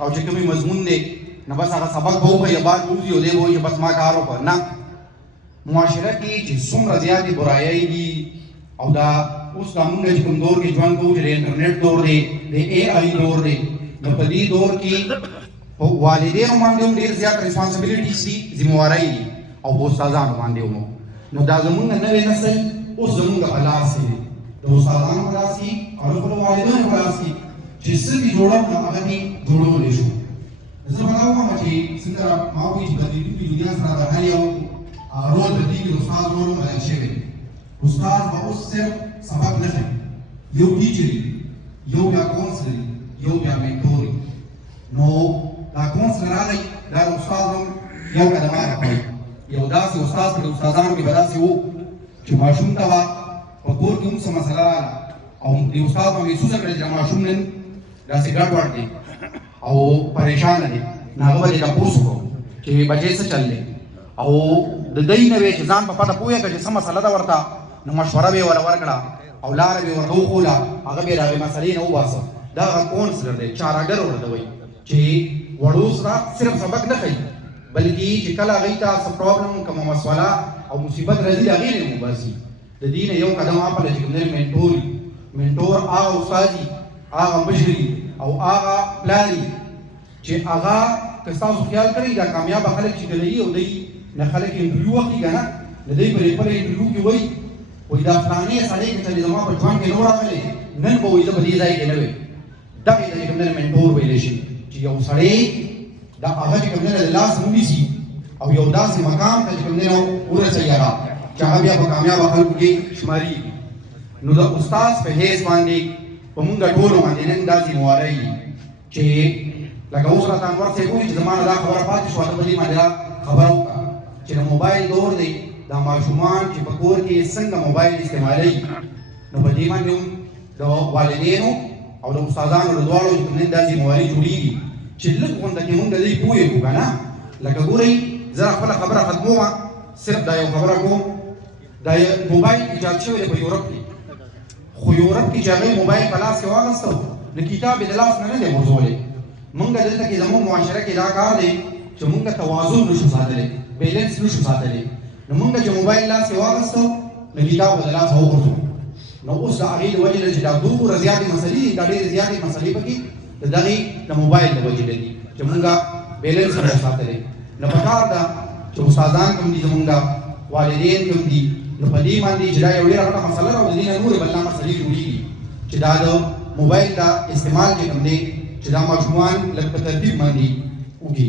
او چې کومي مضمون دی نو بس هغه سبق به وکړي یا بعد ووځي او دی به وایي چې بس ما کار وکړ. نه، معاشره کې چې څومره زیاتې برایۍ دي او دا اوس دا مونږ چې کوم دور کې ژوند کوو چې د انټرنیټ دور دی، د اے آی دور دی، نو په دې دور کې په والدینو باندې هم ډېر زیات ریسپانسبلیټیز دي، ذمهوارۍ دي، او په استادانو باندې هم. نو دا زمونږ نوی نسل اوس زمونږ په لاس کې دی، د استادانو په لاس کې او د خپلو والدینو په لاس کې چې څه دې جوړو نو هغه دې جوړولی شو. زه به دا ووایم چې څنګه ما وایي چې بدلېدونکې دنیا سره د هر یو رول په دې کې د استاد رول هم بدل شوی دی. استاد به اوس صرف سبق نه ښيي، یو ټیچر یو بیا کونسلر یو بیا مینټور. نو دا کونسلر راغی دا د استاد هم یو قدم راکړی. یو داسې استاد په استادانو کې به داسې و چې ماشوم ته به په کور کې هم څه مسله راغله او د استاد به محسوسه کړې چې دا ماشوم نن داسې ګډوډ دی او پریشانه دی، نو هغه به دې تپوس وکړو چې بچې څه چل دی او د دوی نه به چې ځان په پته پوهېږه چې څه مسله ده ورته، نو مشوره به یې ورله ورکړه او لاره به یې ورته وښوله، هغه به یې د هغې مسلې نه وباسه. دا هغه کونسلر دی، چارهګر ورته وایي، چې وړو سره صرف سبق نه ښيي بلکې چې کله هغوی ته څه پرابلم کومه مسوله او مصیبت راځي د هغې نه یې وباسي. د دې نه یو قدم اپله چې کوم دی مینټور وي. مینټور هغه استاد وي، هغه مشر وي او هغه پلار وي چې هغه که ستاسو خیال کړئ دا کامیابه خلک چې کله وي او دوی نه خلک انټرویو اخلي که نه، د دوی په خپله انټرویو کې وایي دا فلانې سړی که څه زما په ژوند کې نه و راغلی نن به وایي زه په دې ځای کې نه وی. دغې ته چې کوم دی مینټور ویلی شي چې یو سړی دا هغه چې کوم دی د لاس ونیسي او یو داسې مقام ته چې کوم دی ورسوي هغه چې هغه بیا په کامیابه خلکو کې شمارېږي. نو د استاد په حیث باندې په مونږ ټولو باندې نن دا ذمهوارۍ دي چې لکه اوس راته انور صاحب وایي چې زما نه دا خبره پاتې شوه ته په دې باندې دا خبره وکړه چې د موبایل دور دی، دا ماشومان چې په کور کې څنګه موبایل استعمالوي، نو په دې باندې هم د والدینو او د استادانو د دواړو چې کوم نن دا ذمهواري جوړېږي چې لږ غونډه کې مونږ د دوی پوهېږو که نه. لکه ګورئ زه خپله خبره ختمومه، صرف دا یو خبره کوم، دا موبایل ایجاد شوی دی په یورپ کې، خو یورپ کې چې هغوی موبایل په لاس کې واخیسته نو کتاب یې د لاس نه دی غورځولی. مونږ دلته کې زموږ معاشره کې دا کار دی چې مونږ توازن نشو ساتلی، بیلنس نشو ساتلی. نو مونږ چې موبایل لاس کې واخیسته نو کتاب به د لاسه وغورځو. نو اوس د هغې د وجې نه چې دا دومره زیاتې مسلې دي، دا ډېرې زیاتې مسلې پکې د دغې د موبایل د وجې نه دي چې مونږ بیلنس نشو ساتلی. نو پکار ده چې استادان کوم دي زمونږ والدین کوم دي، نو په دې باندې چې دا یو ډېره غټه مسله ده او د دې نه نورې بل مسلې جوړېږي چې دا د موبایل دا استعمال چې کوم دی چې دا ماشومان لږ په ترتیب باندې وکړي.